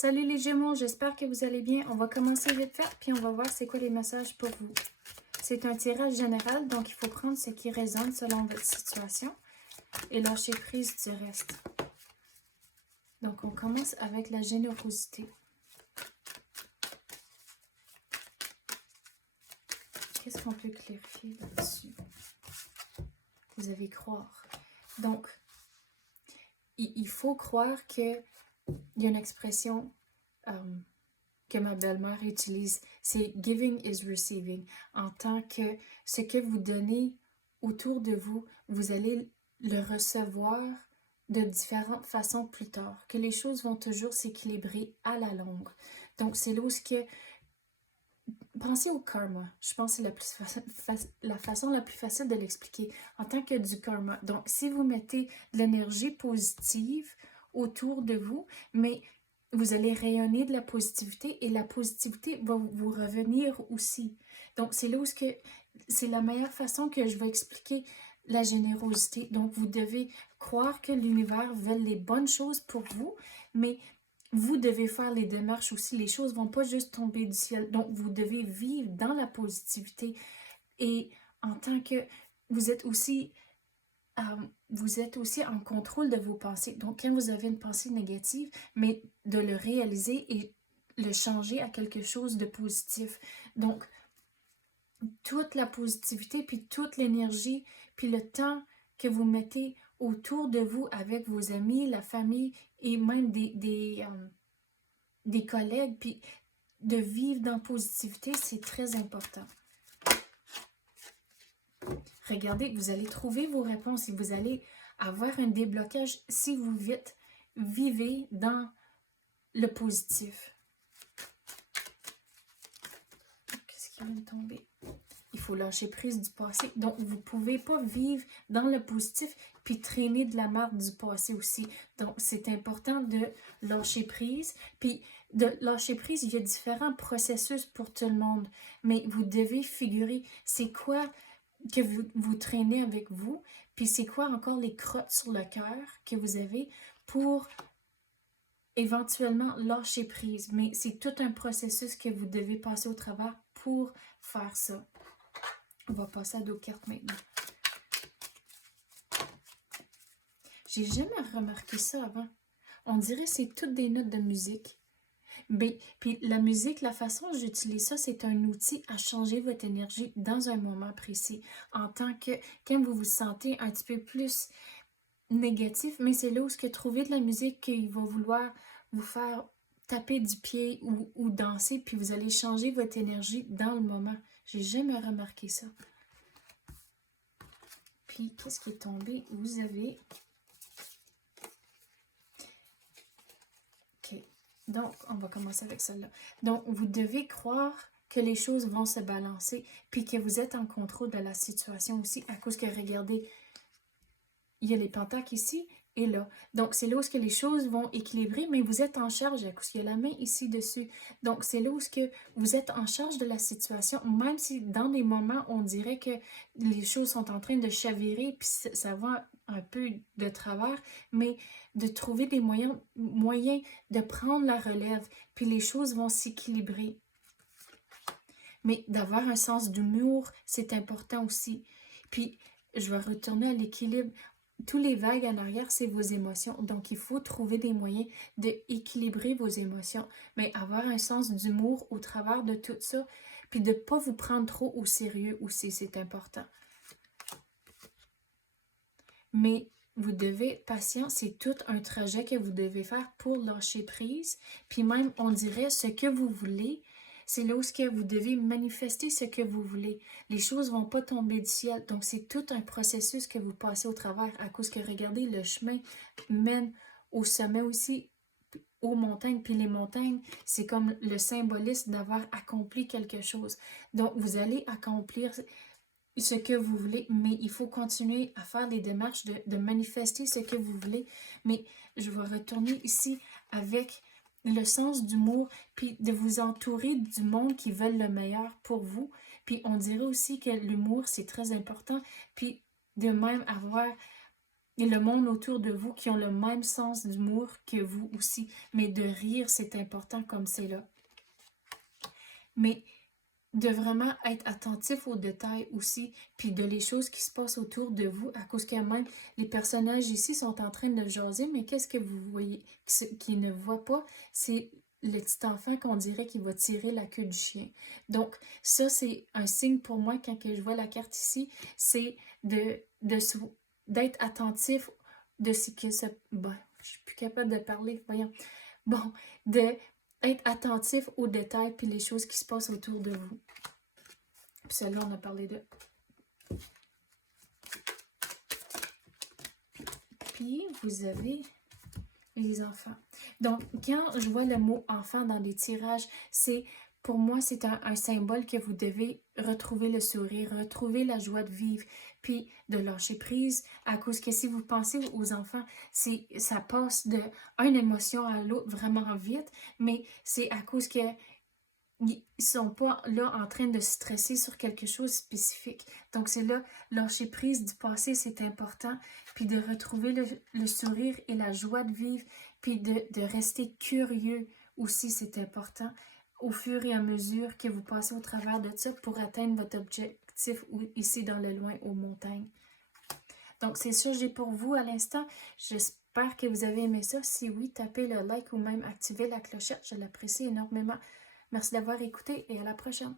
Salut les Gémeaux, j'espère que vous allez bien. On va commencer vite fait, puis on va voir c'est quoi les messages pour vous. C'est un tirage général, donc il faut prendre ce qui résonne selon votre situation et lâcher prise du reste. Donc on commence avec la générosité. Qu'est-ce qu'on peut clarifier là-dessus? Vous avez croire. Donc, il faut croire que il y a une expression que ma belle-mère utilise, c'est « giving is receiving ». En tant que ce que vous donnez autour de vous, vous allez le recevoir de différentes façons plus tard, que les choses vont toujours s'équilibrer à la longue. Donc, c'est là où ce que... Pensez au karma. Je pense que c'est la façon la plus facile de l'expliquer en tant que du karma. Donc, si vous mettez de l'énergie positive autour de vous, mais vous allez rayonner de la positivité et la positivité va vous revenir aussi. Donc, c'est là où c'est la meilleure façon que je vais expliquer la générosité. Donc, vous devez croire que l'univers veut les bonnes choses pour vous, mais vous devez faire les démarches aussi. Les choses ne vont pas juste tomber du ciel. Donc, vous devez vivre dans la positivité. Et en tant que vous êtes aussi en contrôle de vos pensées. Donc, quand vous avez une pensée négative, mais de le réaliser et le changer à quelque chose de positif. Donc, toute la positivité, puis toute l'énergie, puis le temps que vous mettez autour de vous avec vos amis, la famille et même des collègues, puis de vivre dans la positivité, c'est très important. Regardez, vous allez trouver vos réponses et vous allez avoir un déblocage si vous vivez dans le positif. Qu'est-ce qui vient de tomber? Il faut lâcher prise du passé. Donc, vous ne pouvez pas vivre dans le positif puis traîner de la merde du passé aussi. Donc, c'est important de lâcher prise. Puis, de lâcher prise, il y a différents processus pour tout le monde. Mais vous devez figurer c'est quoi que vous traînez avec vous, puis c'est quoi encore les crottes sur le cœur que vous avez pour éventuellement lâcher prise. Mais c'est tout un processus que vous devez passer au travers pour faire ça. On va passer à d'autres cartes maintenant. J'ai jamais remarqué ça avant. On dirait que c'est toutes des notes de musique. Ben, puis la musique, la façon dont j'utilise ça, c'est un outil à changer votre énergie dans un moment précis. En tant que, quand vous vous sentez un petit peu plus négatif, mais c'est là où trouver de la musique qui va vouloir vous faire taper du pied ou danser, puis vous allez changer votre énergie dans le moment. J'ai jamais remarqué ça. Puis, qu'est-ce qui est tombé? Vous avez... Donc, on va commencer avec celle-là. Donc, vous devez croire que les choses vont se balancer, puis que vous êtes en contrôle de la situation aussi, à cause que, regardez, il y a les pentacles ici et là. Donc, c'est là où les choses vont équilibrer, mais vous êtes en charge, à cause qu'il y a la main ici dessus. Donc, c'est là où vous êtes en charge de la situation, même si dans des moments, on dirait que les choses sont en train de chavirer, puis ça va un peu de travers, mais de trouver des moyens de prendre la relève, puis les choses vont s'équilibrer. Mais d'avoir un sens d'humour, c'est important aussi. Puis, je vais retourner à l'équilibre. Tous les vagues en arrière, c'est vos émotions. Donc, il faut trouver des moyens d'équilibrer vos émotions. Mais avoir un sens d'humour au travers de tout ça, puis de ne pas vous prendre trop au sérieux aussi, c'est important. Mais vous devez être patient, c'est tout un trajet que vous devez faire pour lâcher prise. Puis même, on dirait, ce que vous voulez, c'est là où vous devez manifester ce que vous voulez. Les choses ne vont pas tomber du ciel. Donc, c'est tout un processus que vous passez au travers. À cause que, regardez, le chemin mène au sommet aussi, aux montagnes. Puis les montagnes, c'est comme le symbolisme d'avoir accompli quelque chose. Donc, vous allez accomplir ce que vous voulez, mais il faut continuer à faire les démarches de manifester ce que vous voulez. Mais je vais retourner ici avec le sens d'humour, puis de vous entourer du monde qui veulent le meilleur pour vous. Puis on dirait aussi que l'humour, c'est très important. Puis de même avoir et le monde autour de vous qui ont le même sens d'humour que vous aussi. Mais de rire, c'est important comme c'est là. Mais de vraiment être attentif aux détails aussi, puis de les choses qui se passent autour de vous, à cause que même les personnages ici sont en train de jaser, mais qu'est-ce que vous voyez qu'ils ne voient pas? C'est le petit enfant qu'on dirait qu'il va tirer la queue du chien. Donc, ça, c'est un signe pour moi quand que je vois la carte ici, c'est d'être attentif de ce que ça... Bon, je suis plus capable de parler, voyons. Bon, de être attentif aux détails puis les choses qui se passent autour de vous. Puis celle-là, on a parlé de... Puis, vous avez les enfants. Donc, quand je vois le mot enfant dans des tirages, c'est... Pour moi, c'est un symbole que vous devez retrouver le sourire, retrouver la joie de vivre, puis de lâcher prise, à cause que si vous pensez aux enfants, ça passe de une émotion à l'autre vraiment vite, mais c'est à cause que ils sont pas là en train de stresser sur quelque chose de spécifique. Donc c'est là, lâcher prise du passé, c'est important, puis de retrouver le sourire et la joie de vivre, puis de rester curieux aussi, c'est important au fur et à mesure que vous passez au travers de ça pour atteindre votre objectif ici dans le loin aux montagnes. Donc, c'est ça que j'ai pour vous à l'instant. J'espère que vous avez aimé ça. Si oui, tapez le like ou même activez la clochette. Je l'apprécie énormément. Merci d'avoir écouté et à la prochaine.